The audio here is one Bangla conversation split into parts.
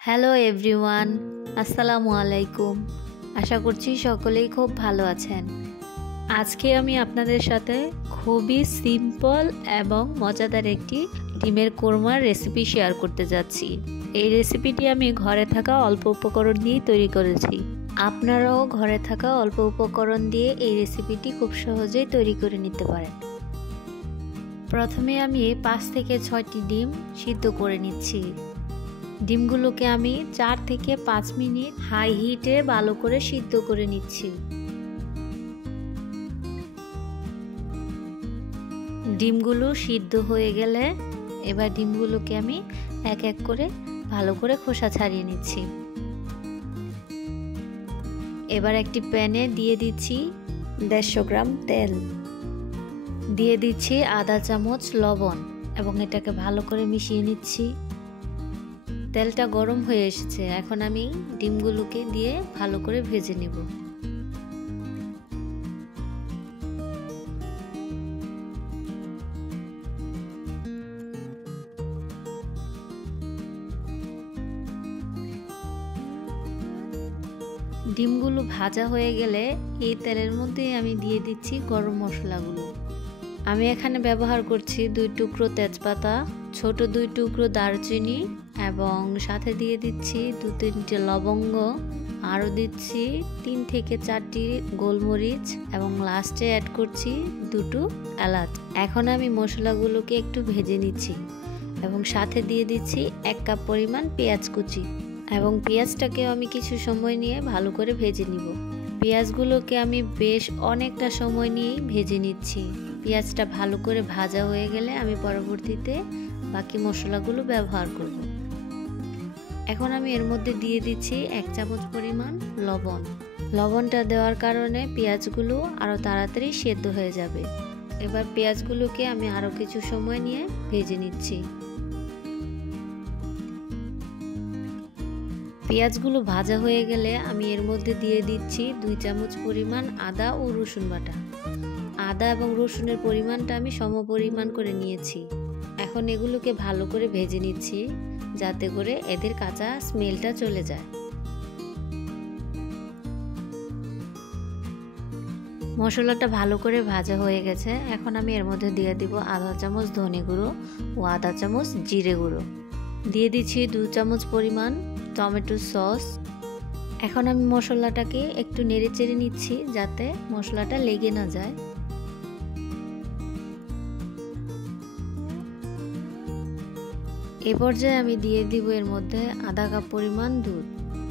হ্যালো এভরিওয়ান, আসসালামু আলাইকুম। আশা করছি সকলেই খুব ভালো আছেন। আজকে আমি আপনাদের সাথে খুবই সিম্পল এবং মজাদার একটি ডিমের কোরমার রেসিপি শেয়ার করতে যাচ্ছি। এই রেসিপিটি আমি ঘরে থাকা অল্প উপকরণ দিয়ে তৈরি করেছি। আপনারাও ঘরে থাকা অল্প উপকরণ দিয়ে এই রেসিপিটি খুব সহজেই তৈরি করে নিতে পারেন। প্রথমে আমি 5 থেকে 6টি ডিম সিদ্ধ করে নিচ্ছি। ডিমগুলোকে আমি 4 থেকে 5 মিনিট হাই হিটে ভালো করে সিদ্ধ করে নিচ্ছি। ডিমগুলো সিদ্ধ হয়ে গেলে এবার ডিমগুলোকে আমি এক এক করে ভালো করে খোসা ছাড়িয়ে নিচ্ছি। এবার একটি প্যানে দিয়ে দিচ্ছি 150 গ্রাম তেল, দিয়ে দিচ্ছি আধা চামচ লবণ এবং এটাকে ভালো করে মিশিয়ে নিচ্ছি। তেলটা গরম হয়ে এসেছে, এখন আমি ডিমগুলোকে দিয়ে ভালো করে ভেজে নেব। ডিমগুলো ভাজা হয়ে গেলে এই তেলের মধ্যে আমি দিয়ে দিচ্ছি গরম মশলাগুলো। আমি এখানে ব্যবহার করছি 2 টুকরো তেজপাতা, ছোট 2 টুকরো দারচিনি এবং সাথে দিয়ে দিচ্ছি 2-3টে লবঙ্গ, আরও দিচ্ছি 3 থেকে 4টি গোলমরিচ এবং লাস্টে অ্যাড করছি 2টো এলাচ। এখন আমি মশলাগুলোকে একটু ভেজে নিচ্ছি এবং সাথে দিয়ে দিচ্ছি 1 কাপ পরিমাণ পেঁয়াজ কুচি এবং পেঁয়াজটাকেও আমি কিছু সময় নিয়ে ভালো করে ভেজে নিব। পেঁয়াজগুলোকে আমি বেশ অনেকটা সময় নিয়েই ভেজে নিচ্ছি। পেঁয়াজটা ভালো করে ভাজা হয়ে গেলে আমি পরবর্তীতে বাকি মশলাগুলো ব্যবহার করব। এখন আমি এর মধ্যে দিয়ে দিচ্ছি 1 চামচ পরিমাণ লবণ। লবণটা দেওয়ার কারণে পেঁয়াজগুলো আরও তাড়াতাড়ি সেদ্ধ হয়ে যাবে। এবার পেঁয়াজগুলোকে আমি আরও কিছু সময় নিয়ে ভেজে নিচ্ছি। পেঁয়াজগুলো ভাজা হয়ে গেলে আমি এর মধ্যে দিয়ে দিচ্ছি 2 চামচ পরিমাণ আদা ও রসুন বাটা। আদা এবং রসুনের পরিমাণটা আমি সমপরিমাণ করে নিয়েছি। এখন এগুলোকে ভালো করে ভেজে নিচ্ছি যাতে করে এদের কাঁচা স্মেলটা চলে যায়। মশলাটা ভালো করে ভাজা হয়ে গেছে, এখন আমি এর মধ্যে দিয়ে দিব আধা চামচ ধনে গুঁড়ো ও আধা চামচ জিরে গুঁড়ো। দিয়ে দিচ্ছি 2 চামচ পরিমাণ টমেটো সস। এখন আমি মশলাটাকে একটু নেড়ে চেড়ে নিচ্ছি যাতে মশলাটা লেগে না যায়। এই পর্যায়ে আমি দিয়ে দিব এর মধ্যে আধা কাপ পরিমাণ দুধ।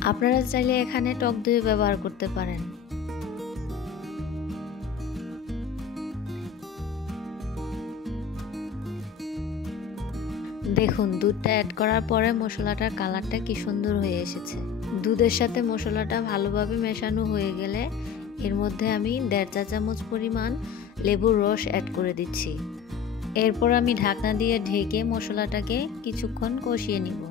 আপনারা চাইলে এখানে টক দই ব্যবহার করতে পারেন। দেখুন দুধটা অ্যাড করার পরে মশলাটার কালারটা কি সুন্দর হয়ে এসেছে। দুধের সাথে মশলাটা ভালোভাবে মেশানো হয়ে গেলে এর মধ্যে আমি 1.5 চা চামচ পরিমাণ লেবুর রস অ্যাড করে দিচ্ছি। এরপর আমি ঢাকনা দিয়ে ঢেকে মশলাটাকে কিছুক্ষণ কষিয়ে নিব।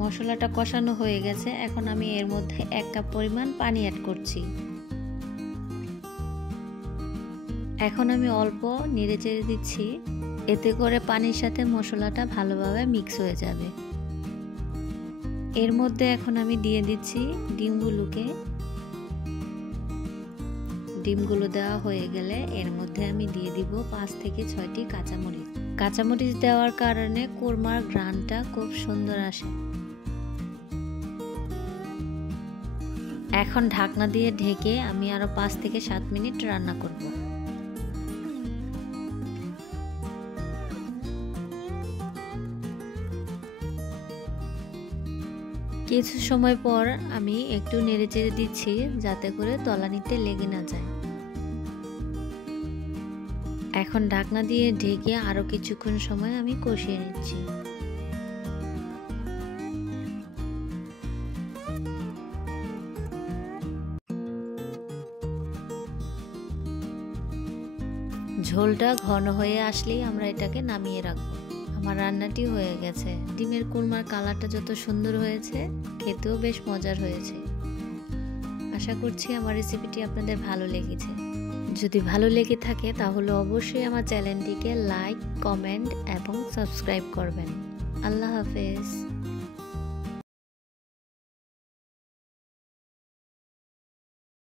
মশলাটা কষানো হয়ে গেছে, এখন আমি এর মধ্যে 1 কাপ পরিমাণ পানি অ্যাড করছি। এখন আমি অল্প নেড়ে চেড়ে দিচ্ছি, এতে করে পানির সাথে মশলাটা ভালোভাবে মিক্স হয়ে যাবে। এর মধ্যে এখন আমি দিয়ে দিচ্ছি ডিমগুলো দেওয়া হয়ে গেলে এর মধ্যে আমি দিয়ে দিব 5 থেকে 6টি কাঁচামরিচ। কাঁচামরিচ দেওয়ার কারণে কোরমার ঘ্রাণটা খুব সুন্দর আসে। এখন ঢাকনা দিয়ে ঢেকে আমি আরো 5 থেকে 7 মিনিট রান্না করব। কিছু সময় পর আমি একটু নেড়ে চেড়ে দিচ্ছি যাতে করে তলানিতে লেগে না যায়। এখন ঢাকনা দিয়ে ঢেকে আরো কিছুক্ষণ সময় আমি কষিয়ে নিচ্ছি। ঝোলটা ঘন হয়ে আসলেই আমরা এটাকে নামিয়ে রাখবো। আমার রান্নাটি হয়ে গেছে। ডিমের কোরমার কালারটা যত সুন্দর হয়েছে খেতেও বেশ মজার হয়েছে। আশা করছি আমার রেসিপিটি আপনাদের ভালো লেগেছে। যদি ভালো লেগে থাকে তাহলে অবশ্যই আমার চ্যানেলটিকে লাইক, কমেন্ট এবং সাবস্ক্রাইব করবেন। আল্লাহ হাফেজ।